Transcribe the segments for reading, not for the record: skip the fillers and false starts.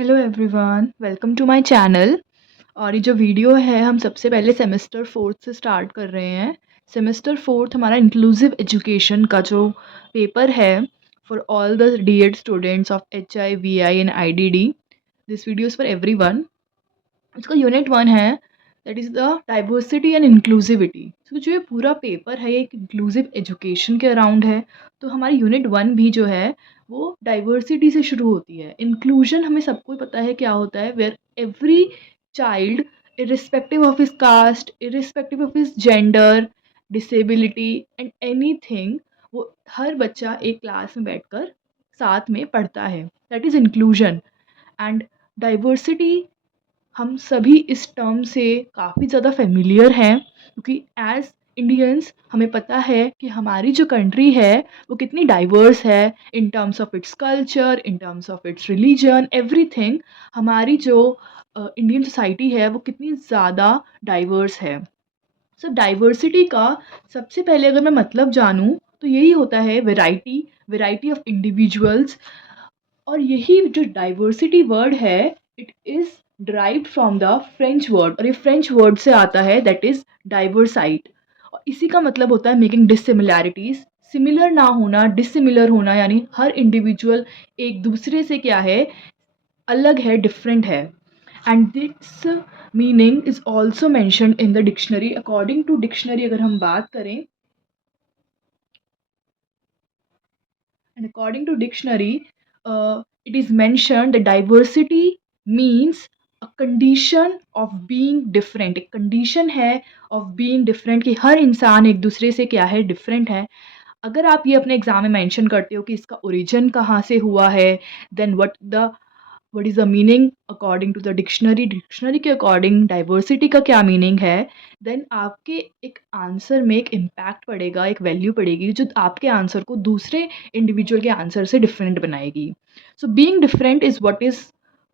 Hello everyone, welcome to my channel. और ये जो वीडियो है हम सबसे पहले सेमेस्टर फोर्थ से स्टार्ट कर रहे हैं। सेमेस्टर फोर्थ हमारा इंक्लूसिव एजुकेशन का जो पेपर है for all the DEd students of HIVI and IDD। This video is for everyone. इसका यूनिट 1 है, that is the diversity and inclusivity. तो जो ये पूरा पेपर है ये एक इंक्लूसिव एजुकेशन के अराउंड है। तो हमारी यूनिट 1 भी जो है वो डाइवर्सिटी से शुरू होती है। इंक्लूजन हमें सबको पता है क्या होता है, where every child irrespective of his caste, irrespective of his gender, disability and anything, वो हर बच्चा एक क्लास में बैठकर साथ में पढ़ता है। That is inclusion. And diversity, हम सभी इस टर्म से काफ़ी ज़्यादा फेमिलियर हैं, क्योंकि एज इंडियंस हमें पता है कि हमारी जो कंट्री है वो कितनी डाइवर्स है in terms of its culture, in terms of its religion, everything. हमारी जो इंडियन सोसाइटी है वो कितनी ज़्यादा डाइवर्स है। सो डाइवर्सिटी का सबसे पहले अगर मैं मतलब जानूँ तो यही होता है वेराइटी, वेराइटी ऑफ इंडिविजुअल्स। और यही जो डाइवर्सिटी वर्ड है, it is derived from the French word, और ये फ्रेंच वर्ड से आता है, दैट इज़ डाइवर्साइट। और इसी का मतलब होता है मेकिंग डिसिमिलैरिटीज़। सिमिलर ना होना, डिसिमिलर होना, यानी हर इंडिविजुअल एक दूसरे से क्या है, अलग है, डिफरेंट है। And this meaning is also mentioned in the dictionary. According to dictionary अगर हम बात करें, and according to dictionary, it is mentioned that diversity means a condition of being different। एक condition है of being different कि हर इंसान एक दूसरे से क्या है, different है। अगर आप ये अपने एग्जाम में मेंशन करते हो कि इसका ओरिजिन कहाँ से हुआ है, then what is the meaning according to the dictionary, dictionary के अकॉर्डिंग डाइवर्सिटी का क्या मीनिंग है, देन आपके एक आंसर में एक इम्पैक्ट पड़ेगा, एक वैल्यू पड़ेगी जो आपके आंसर को दूसरे इंडिविजुअल के आंसर से डिफरेंट बनाएगी। So being different is what is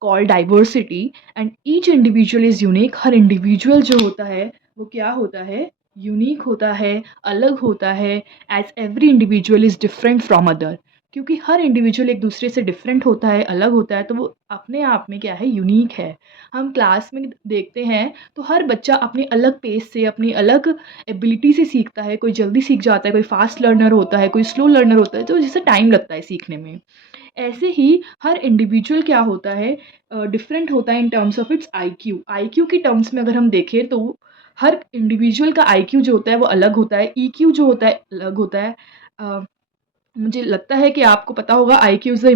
called diversity. And each individual is unique. Her individual जो होता है वो क्या होता है, यूनिक होता है, अलग होता है। As every individual is different from other. क्योंकि हर इंडिविजुअल एक दूसरे से डिफरेंट होता है, अलग होता है, तो वो अपने आप में क्या है, यूनिक है। हम क्लास में देखते हैं तो हर बच्चा अपने अलग पेस से, अपनी अलग एबिलिटी से सीखता है। कोई जल्दी सीख जाता है, कोई फास्ट लर्नर होता है, कोई स्लो लर्नर होता है, तो जिसे टाइम लगता है सीखने में। ऐसे ही हर इंडिविजुअल क्या होता है, डिफरेंट होता है in terms of its IQ। IQ की टर्म्स में अगर हम देखें तो हर इंडिविजुअल का IQ जो होता है वो अलग होता है, EQ जो होता है अलग होता है। मुझे लगता है कि आपको पता होगा, IQ is the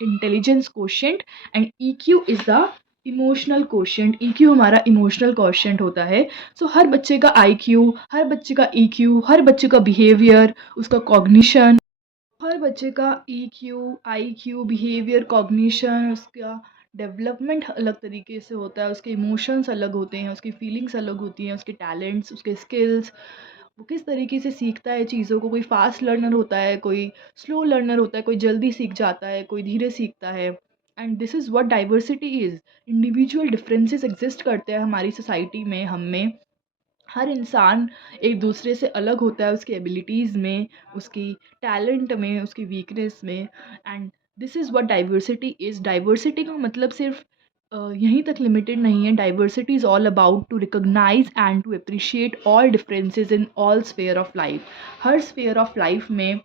intelligence quotient and EQ is the emotional quotient. EQ हमारा इमोशनल कोशेंट होता है। सो हर बच्चे का IQ, हर बच्चे का EQ, हर बच्चे का बिहेवियर, उसका कॉग्निशन, हर बच्चे का EQ, IQ, बिहेवियर, कॉग्निशन, उसका डेवलपमेंट अलग तरीके से होता है, उसके इमोशंस अलग होते हैं, उसकी फीलिंग्स अलग होती हैं, उसके टैलेंट्स, उसके स्किल्स, वो किस तरीके से सीखता है चीज़ों को। कोई फास्ट लर्नर होता है, कोई स्लो लर्नर होता है, कोई जल्दी सीख जाता है, कोई धीरे सीखता है। And this is what diversity is. Individual differences exist करते हैं हमारी सोसाइटी में, हम में। हर इंसान एक दूसरे से अलग होता है, उसकी एबिलिटीज़ में, उसकी टैलेंट में, उसकी वीकनेस में। And this is what diversity is. Diversity का मतलब सिर्फ यहीं तक लिमिटेड नहीं है। Diversity is all about to recognise and to appreciate all differences in all sphere of life. हर स्फेयर ऑफ लाइफ में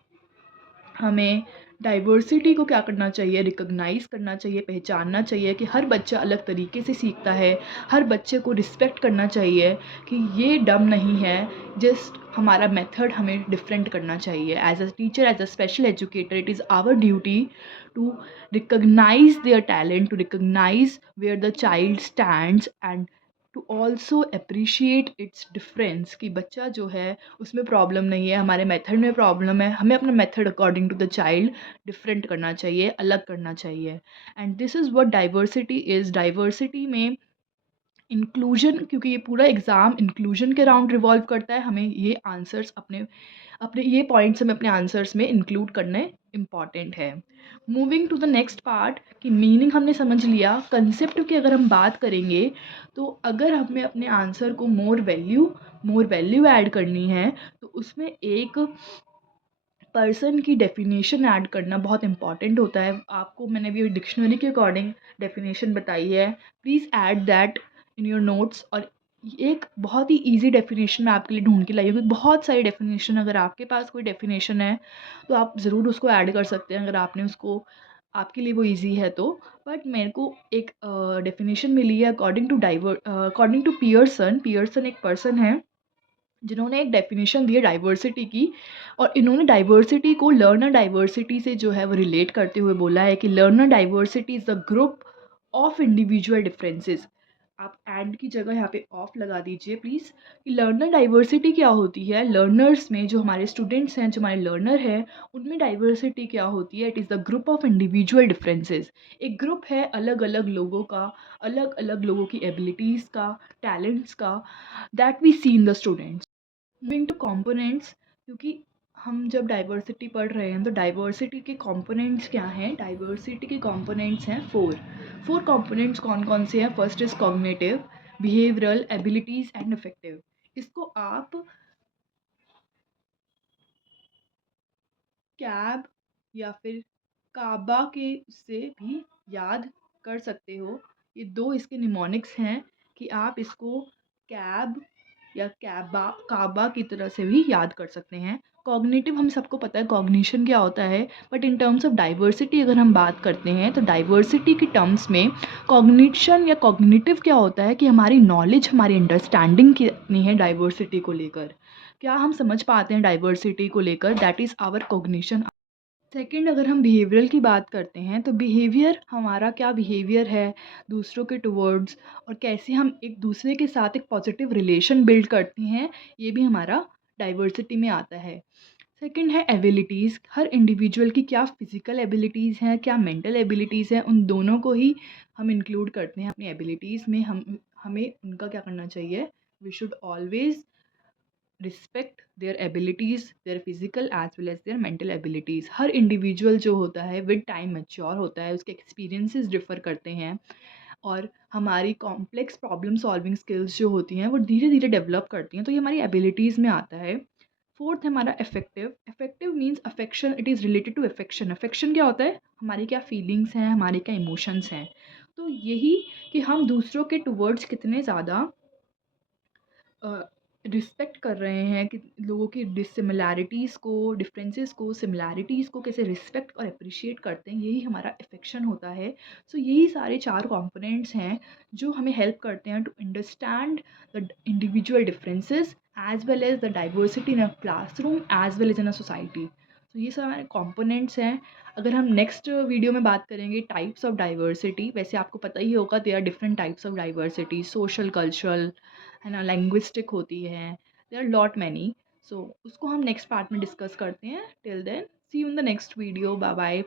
हमें डाइवर्सिटी को क्या करना चाहिए, रिकॉग्नाइज़ करना चाहिए, पहचानना चाहिए कि हर बच्चा अलग तरीके से सीखता है। हर बच्चे को रिस्पेक्ट करना चाहिए कि ये डम नहीं है, जस्ट हमारा मेथड हमें डिफरेंट करना चाहिए। As a teacher, as a special educator, it is our duty to recognise their talent, to recognise where the child stands, and to also appreciate its difference कि बच्चा जो है उसमें प्रॉब्लम नहीं है, हमारे मेथड में प्रॉब्लम है। हमें अपना method according to the child different करना चाहिए, अलग करना चाहिए। And this is what diversity is. Diversity में इंक्लूजन, क्योंकि ये पूरा एग्ज़ाम इंक्लूजन के राउंड रिवॉल्व करता है, हमें ये आंसर्स अपने अपने ये पॉइंट्स हमें अपने आंसर्स में इंक्लूड करने इम्पॉर्टेंट है। Moving to the next part कि मीनिंग हमने समझ लिया। कंसेप्ट की अगर हम बात करेंगे तो अगर हमें अपने आंसर को मोर वैल्यू ऐड करनी है तो उसमें एक पर्सन की डेफिनेशन ऐड करना बहुत इंपॉर्टेंट होता है। आपको मैंने अभी डिक्शनरी के अकॉर्डिंग डेफिनेशन बताई है, please add that in your notes. और एक बहुत ही इजी डेफिनेशन मैं आपके लिए ढूंढ के लाई हूँ, क्योंकि बहुत सारी डेफिनेशन, अगर आपके पास कोई डेफिनेशन है तो आप ज़रूर उसको ऐड कर सकते हैं, अगर आपने उसको, आपके लिए वो ईजी है तो। बट मेरे को एक डेफिनेशन मिली है अकॉर्डिंग टू पियर्सन। पियर्सन एक पर्सन है जिन्होंने एक डेफिनेशन दी है डाइवर्सिटी की, और इन्होंने डाइवर्सिटी को लर्नर डाइवर्सिटी से जो है वो रिलेट करते हुए बोला है कि learner diversity is the group of individual differences. आप एंड की जगह यहाँ पे ऑफ लगा दीजिए प्लीज़। कि लर्नर डाइवर्सिटी क्या होती है, लर्नर्स में जो हमारे स्टूडेंट्स हैं, जो हमारे लर्नर हैं, उनमें डाइवर्सिटी क्या होती है, it is the group of individual differences. एक ग्रुप है अलग अलग लोगों का, अलग अलग लोगों की एबिलिटीज़ का, टैलेंट्स का, that we see in the students. Moving to components, क्योंकि हम जब डाइवर्सिटी पढ़ रहे हैं तो डाइवर्सिटी के कंपोनेंट्स क्या हैं, डाइवर्सिटी के कंपोनेंट्स हैं फोर कंपोनेंट्स। कौन कौन से हैं? First is cognitive, behavioural, abilities and effective. इसको आप कैब या फिर काबा के उससे भी याद कर सकते हो। ये दो इसके निमोनिक्स हैं कि आप इसको कैब या काबा की तरह से भी याद कर सकते हैं। कॉग्निटिव हम सबको पता है कॉग्निशन क्या होता है, but in terms of diversity अगर हम बात करते हैं तो डाइवर्सिटी के टर्म्स में कॉग्निशन या कॉग्निटिव क्या होता है कि हमारी नॉलेज, हमारी अंडरस्टैंडिंग कितनी है डाइवर्सिटी को लेकर, क्या हम समझ पाते हैं डाइवर्सिटी को लेकर, that is our cognition. Second, अगर हम बिहेवियरल की बात करते हैं तो बिहेवियर, हमारा क्या बिहेवियर है दूसरों के टुवर्ड्स, और कैसे हम एक दूसरे के साथ एक पॉजिटिव रिलेशन बिल्ड करते हैं, ये भी हमारा डाइवर्सिटी में आता है। सेकंड है एबिलिटीज़, हर इंडिविजुअल की क्या फिजिकल एबिलिटीज़ हैं, क्या मेंटल एबिलिटीज़ हैं, उन दोनों को ही हम इंक्लूड करते हैं अपनी एबिलिटीज़ में। हमें उनका क्या करना चाहिए, we should always respect their abilities, their physical as well as their mental abilities. हर इंडिविजुअल जो होता है विद टाइम मैच्योर होता है, उसके एक्सपीरियंसेस डिफ़र करते हैं, और हमारी कॉम्प्लेक्स प्रॉब्लम सॉल्विंग स्किल्स जो होती हैं वो धीरे धीरे डेवलप करती हैं, तो ये हमारी एबिलिटीज़ में आता है। फोर्थ है हमारा affective. Affective means affection, it is related to affection. Affection क्या होता है, हमारी क्या फीलिंग्स हैं, हमारे क्या इमोशंस हैं। तो यही कि हम दूसरों के टुवर्ड्स कितने ज़्यादा रिस्पेक्ट कर रहे हैं, कि लोगों की डिसिमिलैरिटीज़ को, डिफरेंसेस को, सिमिलैरिटीज़ को कैसे रिस्पेक्ट और अप्रिशिएट करते हैं, यही हमारा अफेक्शन होता है। सो यही सारे चार कंपोनेंट्स हैं जो हमें हेल्प करते हैं to understand the individual differences as well as the diversity in a classroom as well as in a society. तो ये सब हमारे कंपोनेंट्स हैं। अगर हम नेक्स्ट वीडियो में बात करेंगे टाइप्स ऑफ डाइवर्सिटी, वैसे आपको पता ही होगा there are different types of diversity, social, cultural, है ना, लैंग्विस्टिक होती है, there are lot many. So उसको हम नेक्स्ट पार्ट में डिस्कस करते हैं। Till then see you in the next video, bye bye.